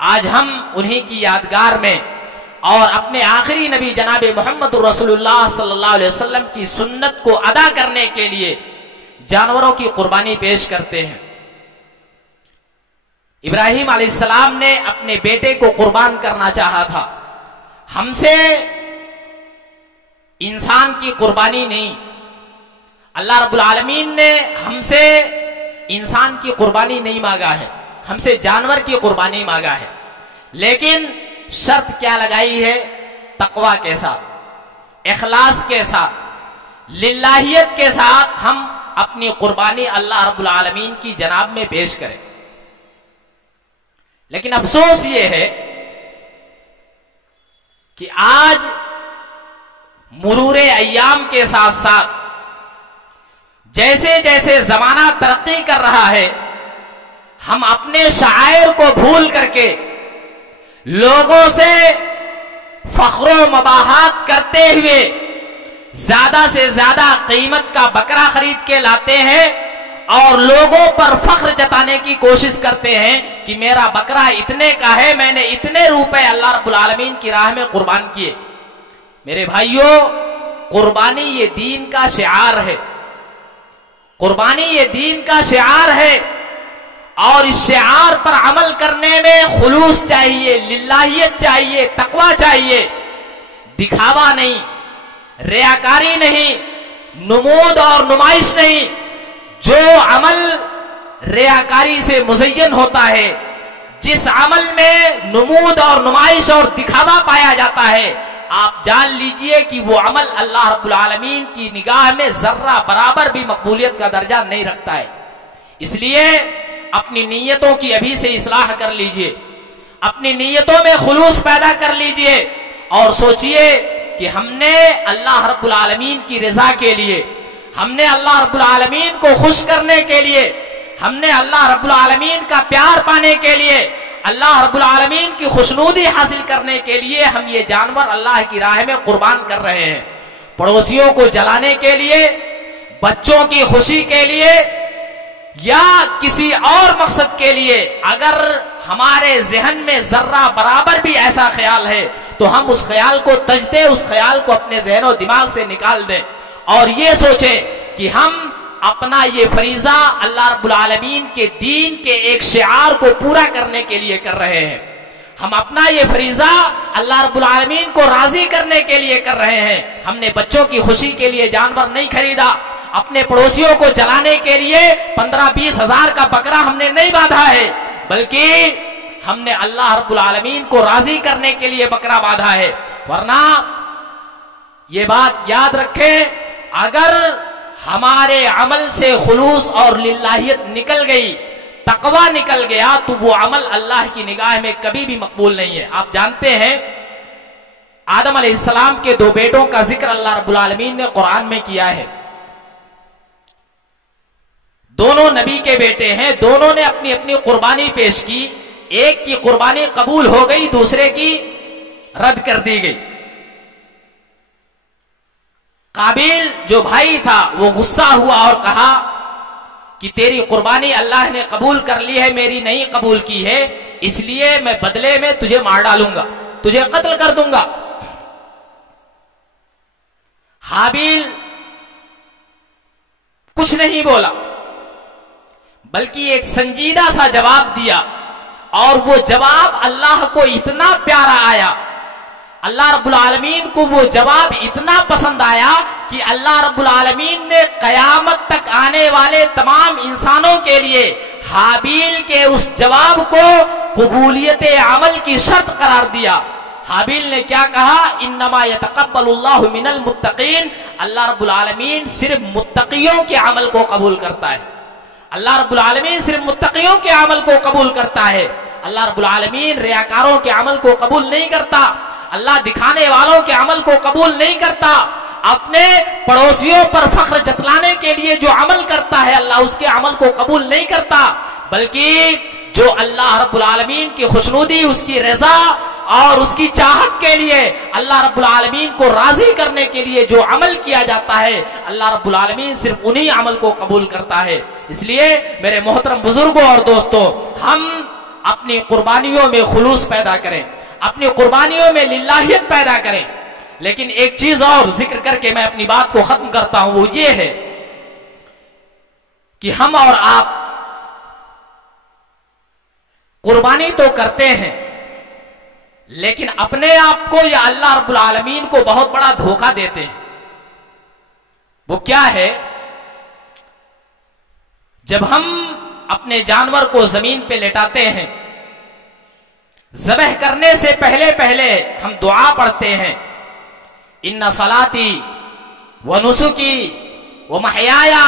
آج ہم انہی کی یادگار میں اور اپنے آخری نبی جناب محمد رسول اللہ صلی اللہ علیہ وسلم کی سنت کو ادا کرنے کے لیے جانوروں کی قربانی پیش کرتے ہیں۔ ابراہیم علیہ السلام نے اپنے بیٹے کو قربان کرنا چاہا تھا۔ ہم سے انسان کی قربانی نہیں، اللہ رب العالمین نے ہم سے انسان کی قربانی نہیں مانگا ہے، ہم سے جانور کی قربانی مانگا ہے، لیکن شرط کیا لگائی ہے؟ تقوی کے ساتھ، اخلاص کے ساتھ، للہیت کے ساتھ ہم اپنی قربانی اللہ رب العالمین کی جناب میں پیش کریں۔ لیکن افسوس یہ ہے کہ آج مرور ایام کے ساتھ ساتھ جیسے جیسے زمانہ ترقی کر رہا ہے، ہم اپنے شعائر کو بھول کر کے لوگوں سے فخر و مباحات کرتے ہوئے زیادہ سے زیادہ قیمت کا بکرا خرید کے لاتے ہیں اور لوگوں پر فخر جتانے کی کوشش کرتے ہیں کہ میرا بکرا اتنے کا ہے، میں نے اتنے روپے اللہ رب العالمین کی راہ میں قربان کیے۔ میرے بھائیوں، قربانی یہ دین کا شعار ہے، قربانی یہ دین کا شعار ہے، اور اس شعار پر عمل کرنے میں خلوص چاہیے، للہیت چاہیے، تقوی چاہیے، دکھاوا نہیں، ریاکاری نہیں، نمود اور نمائش نہیں۔ جو عمل ریاکاری سے مزین ہوتا ہے، جس عمل میں نمود اور نمائش اور دکھاوا پایا جاتا ہے، آپ جان لیجئے کہ وہ عمل اللہ رب العالمین کی نگاہ میں ذرہ برابر بھی مقبولیت کا درجہ نہیں رکھتا ہے۔ اس لیے اپنی نیتوں کی ابھی سے اصلاح کر لیجئے، اپنی نیتوں میں خلوص پیدا کر لیجئے اور سوچئے کہ ہم نے اللہ رب العالمین کی رضا کے لیے، ہم نے اللہ رب العالمین کو خوش کرنے کے لیے، ہم نے اللہ رب العالمین کا پیار پانے کے لیے، اللہ رب العالمین کی خوشنودی حاصل کرنے کے لیے ہم یہ جانور اللہ کی راہ میں قربان کر رہے ہیں۔ پڑوسیوں کو جلانے کے لیے، بچوں کی خوشی کے لیے یا کسی اور مقصد کے لیے، اگر ہمارے ذہن میں ذرہ برابر بھی ایسا خیال ہے تو ہم اس خیال کو تج دیں، اس خیال کو اپنے ذہن و دماغ سے نکال دیں اور یہ سوچیں کہ ہم اپنا یہ فریضہ اللہ رب العالمین کے دین کے ایک شعار کو پورا کرنے کے لیے کر رہے ہیں۔ ہم اپنا یہ فریضہ اللہ رب العالمین کو راضی کرنے کے لیے کر رہے ہیں۔ ہم نے بچوں کی خوشی کے لیے جانور نہیں خریدا، اپنے پڑوسیوں کو جلانے کے لیے 15-20 ہزار کا بکرا ہم نے نہیں باندھا ہے، بلکہ ہم نے اللہ رب العالمین کو راضی کرنے کے لیے بکرا باندھا ہے۔ ورنہ یہ بات یاد رکھیں، اگر ہمارے عمل سے خلوص اور للہیت نکل گئی، تقوی نکل گیا، تو وہ عمل اللہ کی نگاہ میں کبھی بھی مقبول نہیں ہے۔ آپ جانتے ہیں آدم علیہ السلام کے 2 بیٹوں کا ذکر اللہ رب العالمین نے قرآن میں کیا ہے۔ دونوں نبی کے بیٹے ہیں، دونوں نے اپنی اپنی قربانی پیش کی، ایک کی قربانی قبول ہو گئی، دوسرے کی رد کر دی گئی۔ قابیل جو بھائی تھا وہ غصہ ہوا اور کہا کہ تیری قربانی اللہ نے قبول کر لی ہے، میری نہیں قبول کی ہے، اس لیے میں بدلے میں تجھے مار ڈالوں گا، تجھے قتل کر دوں گا۔ حابیل کچھ نہیں بولا، بلکہ ایک سنجیدہ سا جواب دیا، اور وہ جواب اللہ کو اتنا پیارا آیا، اللہ رب العالمین کو وہ جواب اتنا پسند آیا کہ اللہ رب العالمین نے قیامت تک آنے والے تمام انسانوں کے لیے حابیل کے اس جواب کو قبولیت عمل کی شرط قرار دیا۔ حابیل نے کیا کہا؟ انما یتقبل اللہ من المتقین، اللہ رب العالمین صرف متقیوں کے عمل کو قبول کرتا ہے، اللہ رب العالمین صرف متقیوں کے عمل کو قبول کرتا ہے، اللہ رب العالمین ریاکاروں کے عمل کو قبول نہیں کرتا، اللہ دکھانے والوں کے عمل کو قبول نہیں کرتا، اپنے پڑوسیوں پر فخر جتلانے کے لیے جو عمل کرتا ہے اللہ اس کے عمل کو قبول نہیں کرتا، بلکہ جو اللہ رب العالمین کی خوشنودی، اس کی رضا اور اس کی چاہت کے لیے، اللہ رب العالمین کو راضی کرنے کے لیے جو عمل کیا جاتا ہے، اللہ رب العالمین صرف انہی عمل کو قبول کرتا ہے۔ اس لیے میرے محترم بزرگوں اور دوستوں، ہم اپنی قربانیوں میں خلوص پیدا کریں، اپنی قربانیوں میں للہیت پیدا کریں۔ لیکن ایک چیز اور ذکر کر کے میں اپنی بات کو ختم کرتا ہوں، وہ یہ ہے کہ ہم اور آپ قربانی تو کرتے ہیں، لیکن اپنے آپ کو یا اللہ رب العالمین کو بہت بڑا دھوکہ دیتے ہیں۔ وہ کیا ہے؟ جب ہم اپنے جانور کو زمین پہ لٹاتے ہیں، ذبح کرنے سے پہلے پہلے ہم دعا پڑھتے ہیں، ان صلاتی و نسکی و محیایا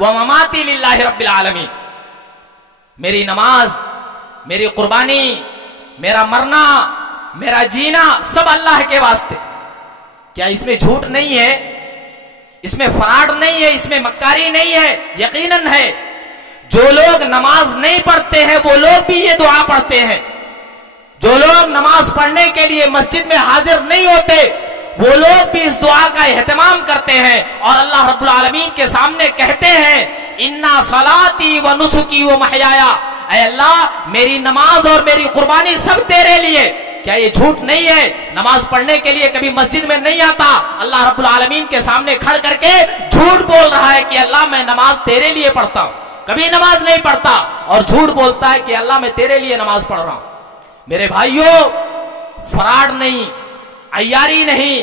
و مماتی للہ رب العالمین، میری نماز، میری قربانی، میرا مرنا، میرا جینا سب اللہ کے واسطے۔ کیا اس میں جھوٹ نہیں ہے؟ اس میں فراڈ نہیں ہے؟ اس میں مکاری نہیں ہے؟ یقیناً ہے۔ جو لوگ نماز نہیں پڑھتے ہیں وہ لوگ بھی یہ دعا پڑھتے ہیں، جو لوگ نماز پڑھنے کے لیے مسجد میں حاضر نہیں ہوتے وہ لوگ بھی اس دعا کا اہتمام کرتے ہیں اور اللہ رب العالمین کے سامنے کہتے ہیں، انا صلاتی و نسکی و محیایا، اے اللہ میری نماز اور میری قربانی سب تیرے لیے۔ کیا یہ جھوٹ نہیں ہے؟ نماز پڑھنے کے لیے کبھی مسجد میں نہیں آتا، اللہ رب العالمین کے سامنے کھڑ کر کے جھوٹ بول رہا ہے کہ اللہ میں نماز تیرے لیے پڑھتا ہوں، کبھی نماز نہیں پڑھتا اور جھوٹ بولتا ہے کہ اللہ میں تیرے لیے نماز پڑھ رہا ہوں۔ میرے بھائیوں، فراڈ نہیں، عیاری نہیں،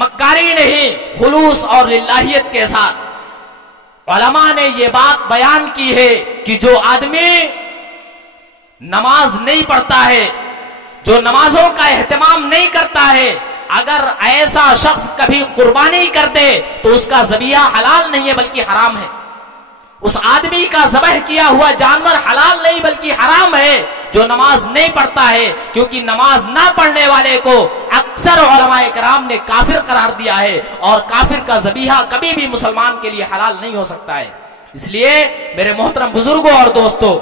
مکاری نہیں، خلوص اور للہیت کے ساتھ علماء نے یہ بات بیان کی ہے کہ جو آدمی نماز نہیں پڑھتا ہے، جو نمازوں کا اہتمام نہیں کرتا ہے، اگر ایسا شخص کبھی قربانی کر دے تو اس کا ذبیحہ حلال نہیں ہے بلکہ حرام ہے۔ اس آدمی کا ذبح کیا ہوا جانور حلال نہیں بلکہ حرام ہے جو نماز نہیں پڑھتا ہے، کیونکہ نماز نہ پڑھنے والے کو اکثر علماء کرام نے کافر قرار دیا ہے، اور کافر کا ذبیحہ کبھی بھی مسلمان کے لیے حلال نہیں ہو سکتا ہے۔ اس لیے میرے محترم بزرگوں اور دوستوں،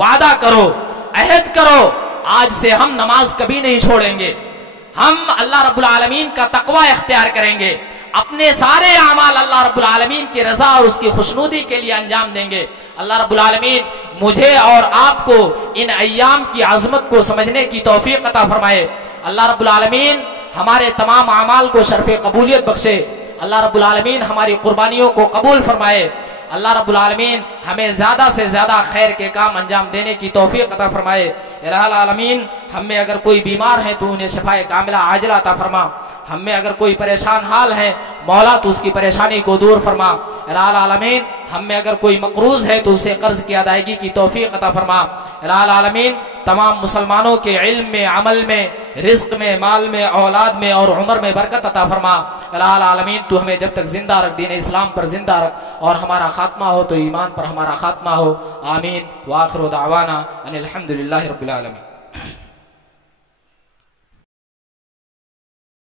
وعدہ کرو، عہد کرو، آج سے ہم نماز کبھی نہیں چھوڑیں گے، ہم اللہ رب العالمین کا تقوی اختیار کریں گے، اپنے سارے اعمال اللہ رب العالمین کی رضا اور اس کی خوشنودی کے لیے انجام دیں گے۔ اللہ رب العالمین مجھے اور آپ کو ان ایام کی عظمت کو سمجھنے کی توفیق عطا فرمائے۔ اللہ رب العالمین ہمارے تمام اعمال کو شرف قبولیت بخشے۔ اللہ رب العالمین ہماری قربانیوں کو قبول فرمائے۔ اللہ رب العالمین ہمیں زیادہ سے زیادہ خیر کے کام انجام دینے کی توفیق عطا فرمائے۔ الہ العالمین ہم میں اگر کوئی بیمار ہے تو انہیں شفائے کاملہ عاجلہ عطا فرما، ہم میں اگر کوئی پریشان حال ہے مولا تو اس کی پریشانی کو دور فرما۔ الہ العالمین ہم میں اگر کوئی مقروض ہے تو اسے قرض کی ادائیگی کی توفیق عطا فرما۔ الہ العالمین تمام مسلمانوں کے علم میں، عمل میں، رزق میں، مال میں، اولاد میں اور عمر میں برکت عطا فرما۔ الہ العالمین تو ہمیں جب تک زندہ رکھ، دین اسلام پر زندہ رکھ، اور ہمارا خاتمہ ہو تو ایمان پر ہمارا خاتمہ ہو۔ آمین۔ وآخر دعوانا ان الحمد للہ رب العالمین۔